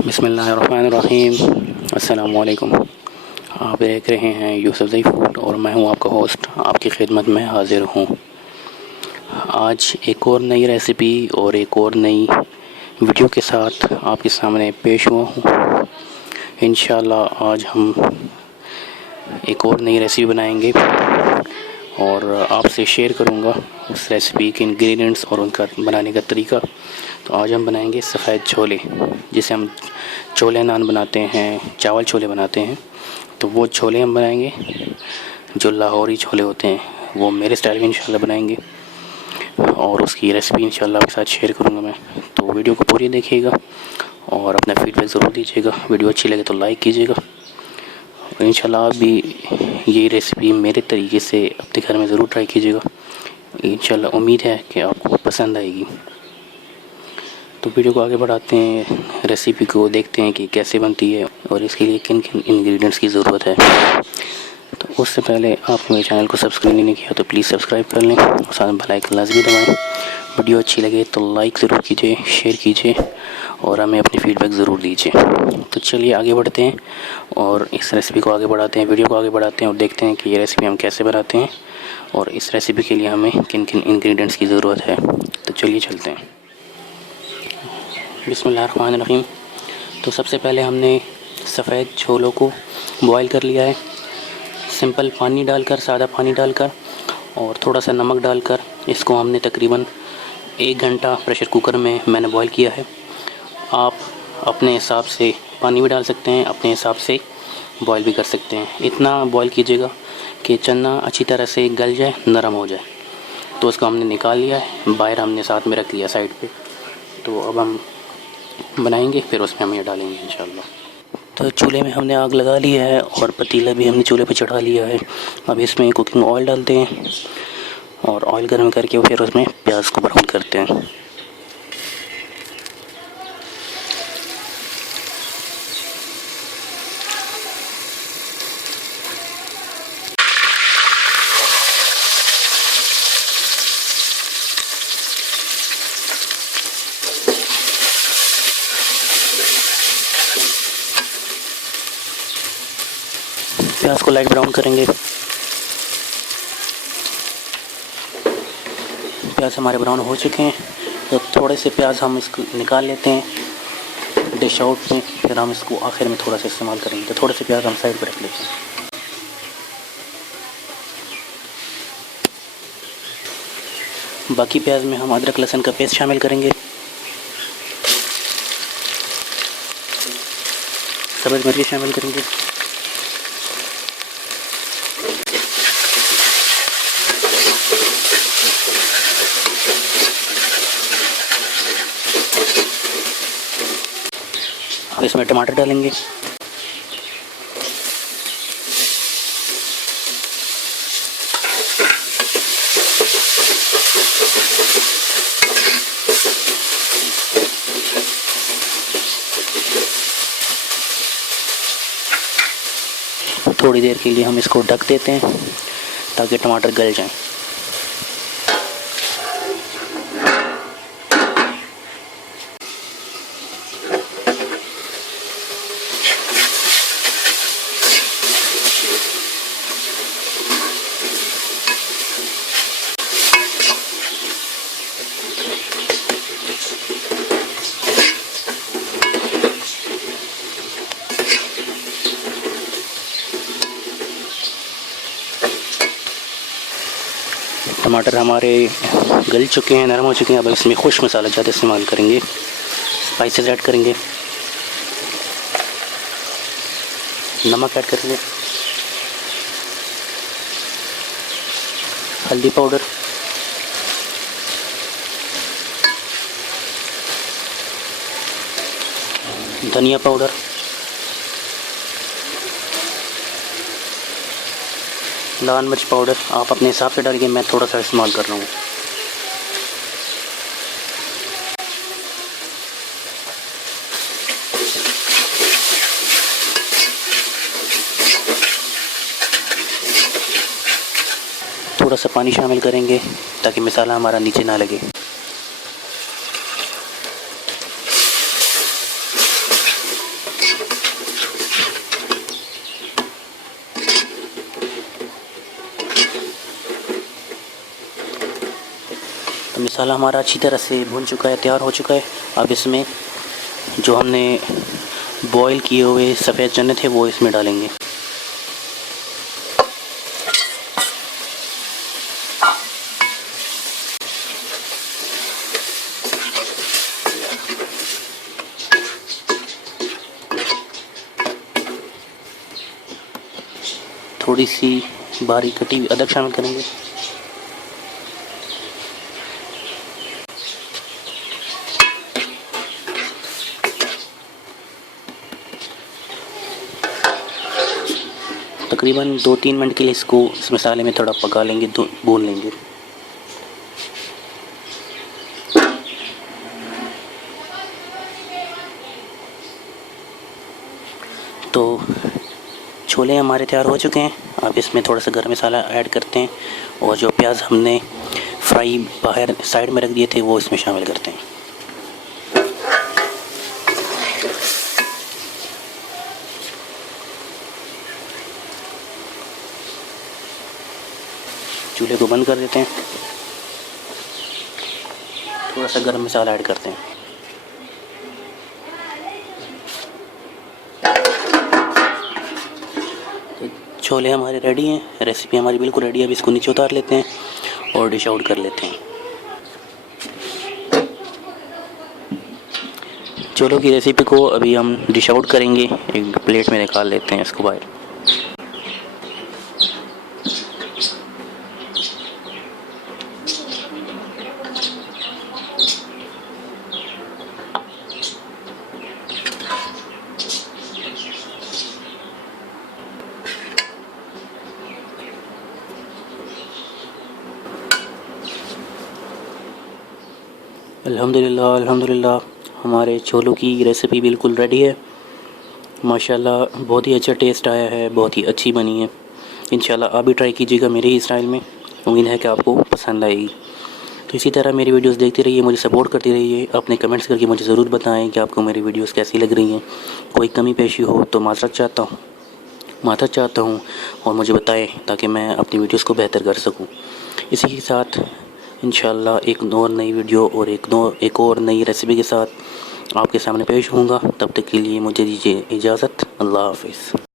बिस्मिल्लाहिर्रहमानिर्रहीम। अस्सलाम वालेकुम। आप देख रहे हैं यूसुफ़ फूड और मैं हूं आपका होस्ट, आपकी खिदमत में हाज़िर हूं। आज एक और नई रेसिपी और एक और नई वीडियो के साथ आपके सामने पेश हुआ हूं। इंशाल्लाह आज हम एक और नई रेसिपी बनाएंगे और आपसे शेयर करूंगा उस रेसिपी के इंग्रेडिएंट्स और उनका बनाने का तरीका। तो आज हम बनाएंगे सफ़ेद छोले, जिसे हम छोले नान बनाते हैं, चावल छोले बनाते हैं। तो वो छोले हम बनाएंगे जो लाहौरी छोले होते हैं, वो मेरे स्टाइल में इंशाल्लाह बनाएंगे और उसकी रेसिपी इंशाल्लाह आपके साथ शेयर करूंगा मैं। तो वीडियो को पूरी देखिएगा और अपना फीडबैक ज़रूर दीजिएगा। वीडियो अच्छी लगे तो लाइक कीजिएगा और इंशाल्लाह आप भी ये रेसिपी मेरे तरीके से अपने घर में ज़रूर ट्राई कीजिएगा। इंशाल्लाह उम्मीद है कि आपको पसंद आएगी। तो वीडियो को आगे बढ़ाते हैं, रेसिपी को देखते हैं कि कैसे बनती है और इसके लिए किन किन इंग्रेडिएंट्स की ज़रूरत है। तो उससे पहले आप मेरे चैनल को सब्सक्राइब नहीं किया तो प्लीज़ सब्सक्राइब कर लें और साथ में बेल आइकन लाज़मी दबाएं। वीडियो अच्छी लगे तो लाइक ज़रूर कीजिए, शेयर कीजिए और हमें अपनी फ़ीडबैक ज़रूर दीजिए। तो चलिए आगे बढ़ते हैं और इस रेसिपी को आगे बढ़ाते हैं, वीडियो को आगे बढ़ाते हैं और देखते हैं कि ये रेसिपी हम कैसे बनाते हैं और इस रेसिपी के लिए हमें किन किन इंग्रेडिएंट्स की ज़रूरत है। तो चलिए चलते हैं। बिस्मिल्लाहिर्रहमानिर्रहीम। तो सबसे पहले हमने सफ़ेद छोलों को बॉईल कर लिया है, सिंपल पानी डालकर, सादा पानी डालकर और थोड़ा सा नमक डालकर इसको हमने तकरीबन 1 घंटा प्रेशर कुकर में मैंने बॉईल किया है। आप अपने हिसाब से पानी भी डाल सकते हैं, अपने हिसाब से बॉईल भी कर सकते हैं। इतना बॉईल कीजिएगा कि चना अच्छी तरह से गल जाए, नरम हो जाए। तो उसको हमने निकाल लिया है, बाहर हमने साथ में रख लिया साइड पे। तो अब हम बनाएंगे, फिर उसमें हम ये डालेंगे इंशाल्लाह। तो चूल्हे में हमने आग लगा ली है और पतीला भी हमने चूल्हे पे चढ़ा लिया है। अब इसमें कुकिंग ऑयल डालते हैं और ऑयल गर्म करके फिर उसमें प्याज को ब्राउन करते हैं। प्याज को लाइट ब्राउन करेंगे। प्याज हमारे ब्राउन हो चुके हैं, तो थोड़े से प्याज हम इसको निकाल लेते हैं डिश आउट में, फिर हम इसको आखिर में थोड़ा सा इस्तेमाल करेंगे। तो थोड़े से प्याज हम साइड पर रख लेते हैं। बाकी प्याज में हम अदरक लहसुन का पेस्ट शामिल करेंगे, सब्ज़ मिर्ची शामिल करेंगे, अब इसमें टमाटर डालेंगे, थोड़ी देर के लिए हम इसको ढक देते हैं ताकि टमाटर गल जाएं। टमाटर हमारे गल चुके हैं, नरम हो चुके हैं। अब इसमें खुश्क मसाला ज़्यादा इस्तेमाल करेंगे, स्पाइसेस ऐड करेंगे, नमक ऐड करेंगे, हल्दी पाउडर, धनिया पाउडर, लाल मिर्च पाउडर आप अपने हिसाब से डालिए, मैं थोड़ा सा इस्तेमाल कर रहा हूँ। थोड़ा सा पानी शामिल करेंगे ताकि मसाला हमारा नीचे ना लगे। मसाला हमारा अच्छी तरह से भुन चुका है, तैयार हो चुका है। अब इसमें जो हमने बॉईल किए हुए सफ़ेद चने थे वो इसमें डालेंगे। थोड़ी सी बारीक कटी हुई अदरक शामिल करेंगे। तकरीबन 2-3 मिनट के लिए इसको इस मसाले में थोड़ा पका लेंगे, भून लेंगे। तो छोले हमारे तैयार हो चुके हैं। अब इसमें थोड़ा सा गरम मसाला ऐड करते हैं और जो प्याज हमने फ्राई बाहर साइड में रख दिए थे वो इसमें शामिल करते हैं। चूल्हे को बंद कर देते हैं। थोड़ा सा गरम मसाला ऐड करते हैं। छोले हमारे रेडी हैं, रेसिपी हमारी बिल्कुल रेडी है। अब इसको नीचे उतार लेते हैं और डिश आउट कर लेते हैं। छोलों की रेसिपी को अभी हम डिश आउट करेंगे, एक प्लेट में निकाल लेते हैं इसको बाहर। अल्हम्दुलिल्लाह अल्हम्दुलिल्लाह, हमारे छोलों की रेसिपी बिल्कुल रेडी है। माशाल्लाह बहुत ही अच्छा टेस्ट आया है, बहुत ही अच्छी बनी है। इंशाल्लाह आप भी ट्राई कीजिएगा मेरे ही स्टाइल में। उम्मीद है कि आपको पसंद आएगी। तो इसी तरह मेरी वीडियोस देखते रहिए, मुझे सपोर्ट करती रहिए। अपने कमेंट्स करके मुझे ज़रूर बताएं कि आपको मेरी वीडियोस कैसी लग रही हैं। कोई कमी पेशी हो तो माफ़ चाहता हूँ और मुझे बताएं ताकि मैं अपनी वीडियोस को बेहतर कर सकूँ। इसी के साथ इंशाल्लाह एक और नई वीडियो और एक और नई रेसिपी के साथ आपके सामने पेश होऊंगा। तब तक के लिए मुझे दीजिए इजाज़त। अल्लाह हाफ़िज़।